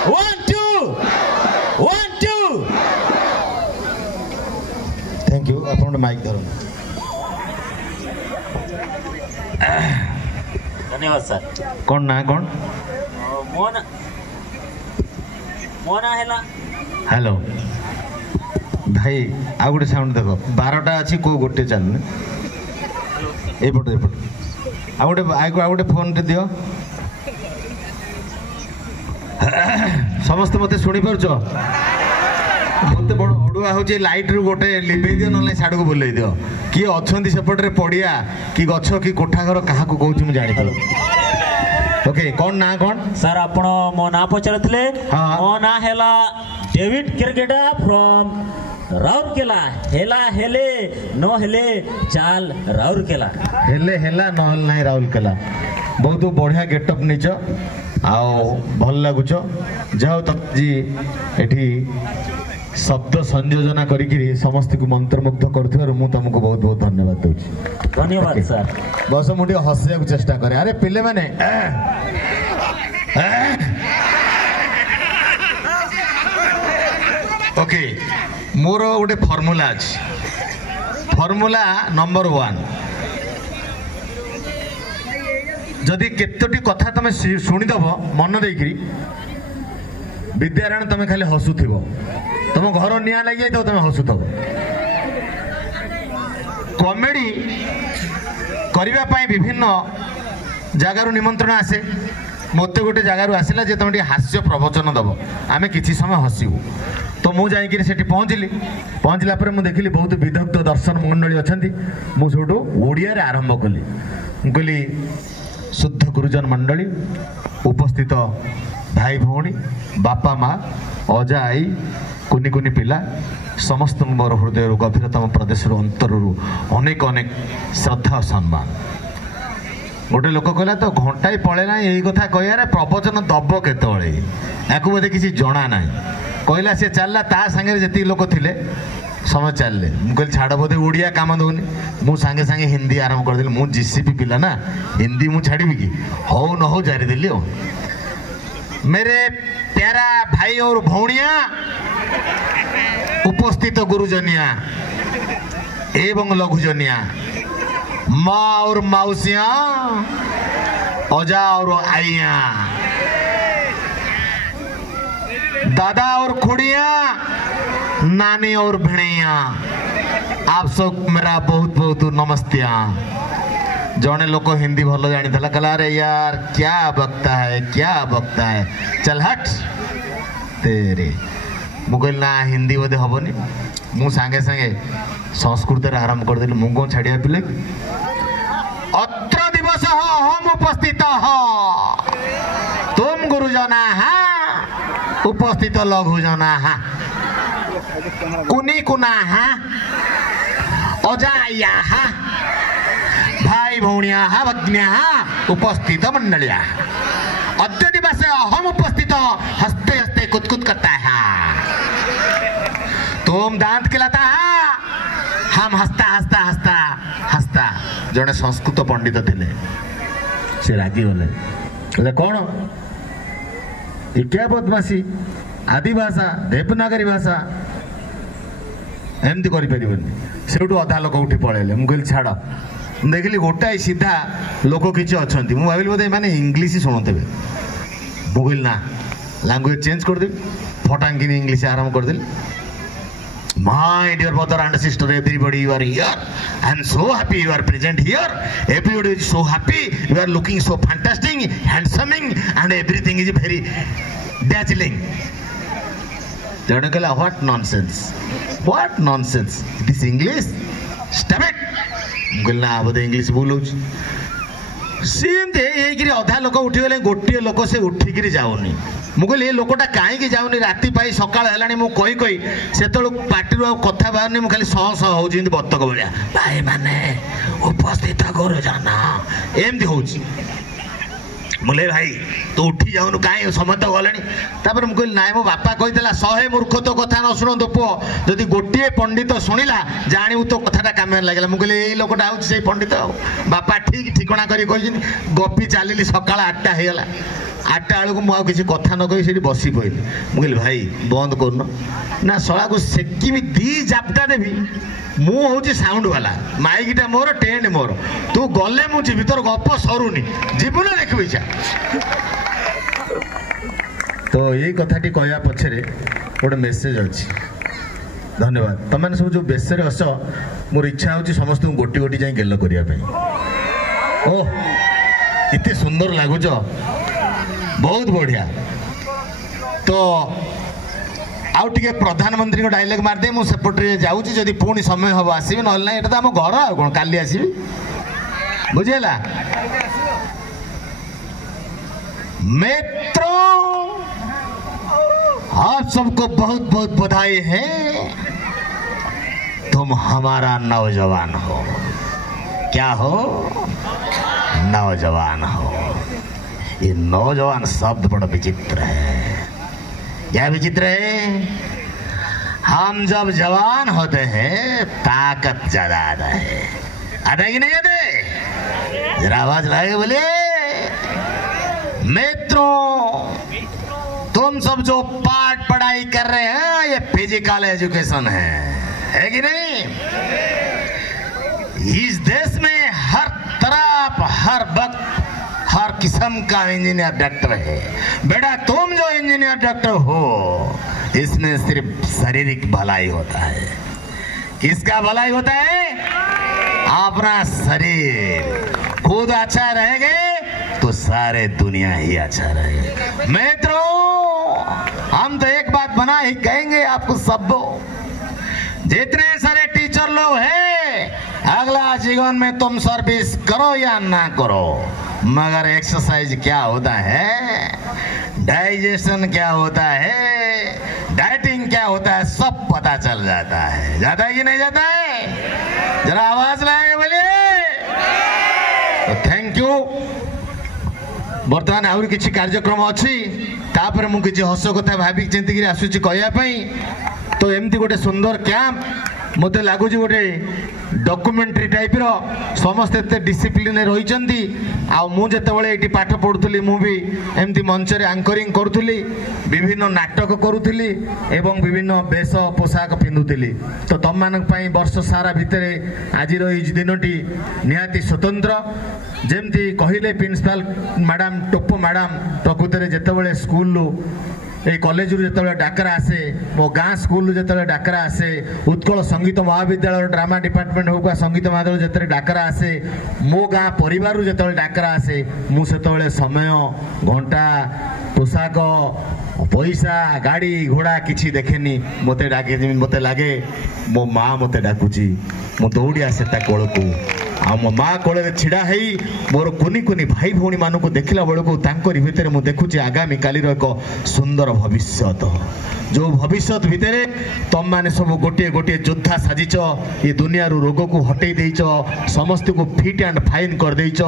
1 2 1 2 thank you आपण mic धरो धन्यवाद सर कौन ना कौन मोना हैला हेलो भाई आ गोटे साउंड देख 12टा अच्छी को गोटे चैनल एपट आ गोटे फोन टे दियो समस्त मत शुणी पार मत बड़ अड़ुआ हूँ लाइट रू गोटे लिभे दियो ना साड़ को बुले दियो किए अच्छा सेपटे पड़िया कि गछ कि कोठा घर क्या कहूँ मुझे जापर ओके कौन ना कौन सर आपण मो ना पचारे मो ना हैला डेविड क्रिकेटा फ्रॉम राउरकेला हेला हेले न हेले चाल राउरकेला हेले हेला न हेले नहीं राउरकेला बहुत बढ़िया गेटअप नीच आओ भल लगुच जाओ तब जी एठी शब्द संयोजना करी समस्त को मंत्रमुग्ध कर मु तुमको बहुत बहुत धन्यवाद दूची धन्यवाद सर बस मुझे हसिया को चेष्टा करे अरे पिले माने ओके मोर गोटे फॉर्मूला अच्छी फॉर्मूला नंबर 1 जदि केतोटी कथा तुम शुणीदब मन देकरी विद्यारायण तुम खाली हसुथब तुम घर निया लगी जाए तुम हसुथब कॉमेडी करने विभिन्न जगार निमंत्रण आसे मत गोटे जगार आसला जे तुम हास्य प्रवचन दब आम किसी समय हसबू तो मुझे पहुँचली पहुँचला मुझे देखिली बहुत विदग्ध दर्शन मंडली अच्छा मुझे ओडिया रे आरंभ कली कहली शुद्ध गुरुजन मंडली उपस्थित भाई भौणी बापा माँ अजा आई कुनी कुनी पिला समस्त मोर हृदय गभीरतम प्रदेश अंतर अनेक अनेक श्रद्धा और सम्मान गोटे लोक कहला तो घंटाई पड़ेला यही कथा कह प्रवचन दब केतले या बोधे किसी जना ना कहला सी चलला ता सांगे जी लोक थे समय चलले मुझे छाड़ बोधे ओडिया काम दौनी मु सांगे सांगे हिंदी आरंभ करदेली मु जीसीपी पिला ना हिंदी मु छाड़बी कि हो न हो जारी देली हो मेरे प्यारा भाई और भौणिया उपस्थित गुरुजनिया एवं लघुजनिया माँ और मौसिया अजा और आइया दादा और खुड़िया नानी और भिणैया आप सब मेरा बहुत बहुत नमस्ते। जड़े लोक हिंदी भल जानी था कहला अरे यार क्या बकता है चल हट तेरे मुझे ना हिंदी बोधे हेनी मु सांगे सांगे संस्कृत आरंभ करदेली मु कौन छाड़िया पिले अत्र दिवस हम उपस्थित तुम गुरुजना उपस्थित लघुजना कुनी कुना अजाया भाई भौणिया भग्न्या उपस्थित मंडलिया अद्य दिवस हम उपस्थित हंसते हंसते कुछ करता है तुम दांत खिलाता हम हंसता हंसता हंसता हंसता जड़े संस्कृत पंडित थे से रागी गले कौन ये क्या बदमाशी आदि भाषा देवनागरी भाषा एमती कर अधा लोक उठी पड़े मुझे छाड़ देखिली गोटाए सीधा लोक किसी अच्छा मुझे भाविली बोधे मैंने इंग्लीश शुणुवे मुझे ना लांगुएज चेंज करदेवी फटांगिनी इंग्लीश आरंभ करदेली My dear brother and sister, everybody, you are here. I am so happy you are present here. Everybody is so happy. You are looking so fantastic, handsome, and everything is very dazzling. What nonsense? What nonsense? It is English? Stop it. मुगलना Bodhe English बोलूँ सीमती अधा लोक उठीगले गोटे लोक से उठिक जाऊनी मुझे ये लोकटा कहीं जाऊनी राति पाई सकाल है कही कही से पार्टी कथा बाहर मुझे खाली सह सह हो बतक भाया भाई माने उपस्थित गुरुजना एमती हो मुझे भाई तू उठी जाऊनु कहीं समस्त गले मुझे ना मो बापा कही 100 मूर्ख तो कथा न शुणु पुओ जदि गोटे पंडित शुणिला जानू तो कथाटा काम लगे मुझे यही लोकटा हूँ पंडित बापा ठीक ठिकणा कर गपी चलि सका 8टा हो 8ଟା ବେଳକୁ ମୁଁ ଆଉ କିଛି କଥା ନ କହି ସେଠି ବସି ପଇଲି। ମୁଁ କହିଲି ଭାଇ ବନ୍ଦ କରୁନ ନା, ଶଳାକୁ ସେକିବି 2 ଜାପଟା ଦେବି। ମୁଁ ହଉଛି ସାଉଣ୍ଡ ବାଲା, ମାଇକିଟା ମୋର, ଟେଣ୍ଟ ମୋର। ତୁ ଗଲେ ମୁଁ ଯିବି, ତୋର ଗପ ସରୁନି, ଯିବୁ ନା ଦେଖିବୁ ଇଚ୍ଛା। ତ ଏଇ କଥାଟି କହିବା ପଛରେ ଗୋଟେ ମେସେଜ ଅଛି। ଧନ୍ୟବାଦ। ତମମାନେ ସବୁ ଯୋଉ ବେଶରେ ଅଛ, ମୋର ଇଚ୍ଛା ହଉଛି ସମସ୍ତଙ୍କୁ ଗୋଟି ଗୋଟି ଯାଇ ଗେଲ କରିବା ପାଇଁ। ଓ ଏତେ ସୁନ୍ଦର ଲାଗୁଛ, ବହୁତ ବଢିଆ। ତ ଆଉ ଟିକେ ପ୍ରଧାନମନ୍ତ୍ରୀଙ୍କ ଡାଇଲଗ ମାରିଦିଏ, ମୁଁ ସେପଟରେ ଯାଉଛି, ଯଦି ପୁଣି ସମୟ ହବ ଆସିବି, ନହେଲେ ନାହିଁ, ଏଟା ତ ଆମ ଘର, ଆଉ କ'ଣ କାଲି ଆସିବି, ବୁଝିହେଲା। मित्रों, आप सबको बहुत बहुत बधाई है, तुम हमारा नौजवान हो। क्या हो? नौजवान हो। ये नौजवान शब्द बड़ा विचित्र है। क्या विचित्र है? हम जब जवान होते हैं ताकत ज्यादा आता है। आता है कि नहीं आते? जरा आवाज लाएगा बोले। मित्रों, तुम सब जो पाठ पढ़ाई कर रहे हैं ये फिजिकल एजुकेशन है कि नहीं? इस देश में हर तरफ हर वक्त हर किस्म का इंजीनियर डॉक्टर है। बेटा तुम जो इंजीनियर डॉक्टर हो इसमें सिर्फ शारीरिक भलाई होता है। किसका भलाई होता है? अपना शरीर। खुद अच्छा रहेंगे तो सारे दुनिया ही अच्छा रहेगी। मित्रों, हम तो एक बात बना ही कहेंगे आपको सबको, जितने सारे टीचर लोग हैं, अगला जीवन में तुम सर्विस करो या ना करो, मगर एक्सरसाइज क्या होता है, डाइजेशन क्या होता है, डाइटिंग क्या होता है, सब पता चल जाता है। जाता है कि नहीं जाता है? जरा आवाज लाएंगे बोलिए। तो थैंक यू। बर्तमान आहुरी किसी कार्यक्रम अच्छी, तापर मु किसी हस कथा भाविक चिंतिक आसूची कहवाई। तो एमती गोटे सुंदर कैंप मत लगुच गोटे डॉक्यूमेंट्री टाइप रो, समस्त एत डिसिप्लिन रही। आते पाठ पढ़ुली मुझे एमती मंच रे एंकरिंग करुली, विभिन्न नाटक करुली एवं विभिन्न वेश पोशाक पिंधुली। तो तुम मान वर्ष सारा भितर आज दिनटी निहाती स्वतंत्र। जमती कहले प्रिंसिपाल मैडम टोपो मैडम, प्रकृत में जितेबाला स्कूल ये कॉलेज जो डाकरा आसे, मो गाँ स्कूल जो डाकरा आसे, उत्कल संगीत महाविद्यालय ड्रामा डिपार्टमेंट हो संगीत महाविद्यालय जो डाकरा आसे, मो गाँ परिवार जो डाकरा आसे, मुझे समय घंटा पोशाक पैसा गाड़ी घोड़ा किसी देखेनी। मत डाके मत लगे मो माँ मत डाकुची, मु दौड़ी आसे ता कोल को, आ मो माँ कोल छिड़ा है मोर कुनी कुनी भाई भौणी मानक देखला बेलू तांकरी भितर मु देखुची आगामी कालीर एक सुंदर भविष्यत। जो भविष्यत भितर तुम मैंने सब गोटे गोटे योद्धा साजिच, ये दुनिया रोग को हटई देच, समस्त को फिट एंड फाइन कर देच।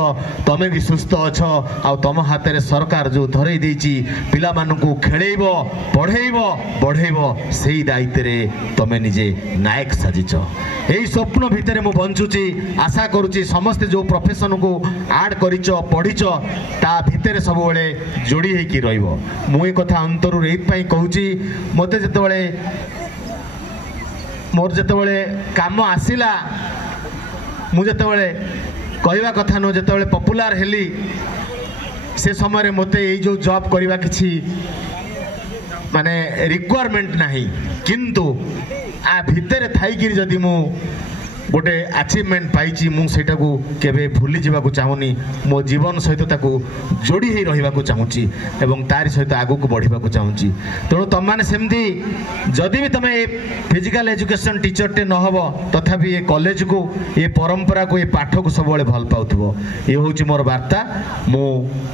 तमें भी सुस्थ अच्छ, आ तुम हाथ में सरकार जो धरई देची पिला मानकु खेलेब पढ़ेब बढ़ेब, से दायित्व तमें निजे नायक साजिच। यही स्वप्न भितर मु बंचुची। आशा करुच्ची समस्ते जो प्रोफेशन को आड करिच पढ़िच ता भितर सब बेले जोड़ी होकी रहिबो। मु ए कथा अंतरु एइथपाई कहूची, मते जेतेबेले मोर जेतेबेले काम आसिला, मु जेतेबेले कहवा कथा नो जेतेबेले पॉपुलर हेली, से समय मते ए जो जॉब करवा किछि माने रिक्वायरमेंट नहीं, किंतु आ भितर थाइकिरी जदि मु गोटे अचीवमेंट पाई मुझा को केवे भूली जावाक चाहूनी। मो जीवन सहित ताकू जोड़ी ही रहिबाकू चाहूची एवं तारी सहित आगू को बढ़िबाकू चाहूची। तेणु तुम मैंने सेमती जदि भी तुम फिजिकल एजुकेशन टीचर टे न हबो, तथापि ये कॉलेज को ये परंपरा को ये पाठ को सब बड़े भल पाउथबो। ये होची मोर वार्ता। मु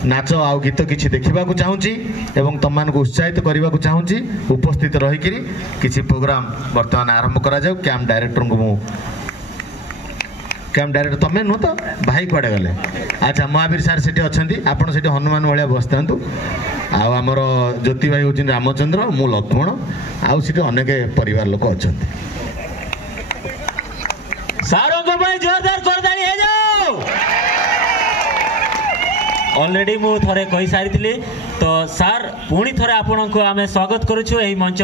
नाच आ गीत किछि देखिबाकू चाहूची एवं तुम मान को उत्साहित करबाकू चाहूची। उपस्थित रहिकिरी किछि प्रोग्राम वर्तमान आरंभ करा जाऊ। कैंप डायरेक्टर को मु कैंप डायरेक्टर तमें नुह तो भाई कड़े गले? अच्छा महावीर सार से अच्छा, आपड़ से हनुमान भाया बसता। आमर ज्योति भाई हूँ रामचंद्र, मु लक्ष्मण, आउ से अनेक परिवार लोक अच्छा। जोरदार करदारी है। ऑलरेडी मु थरे कही सारी तो सार पुणी थरे आपन को आमे स्वागत करूछु एही मंच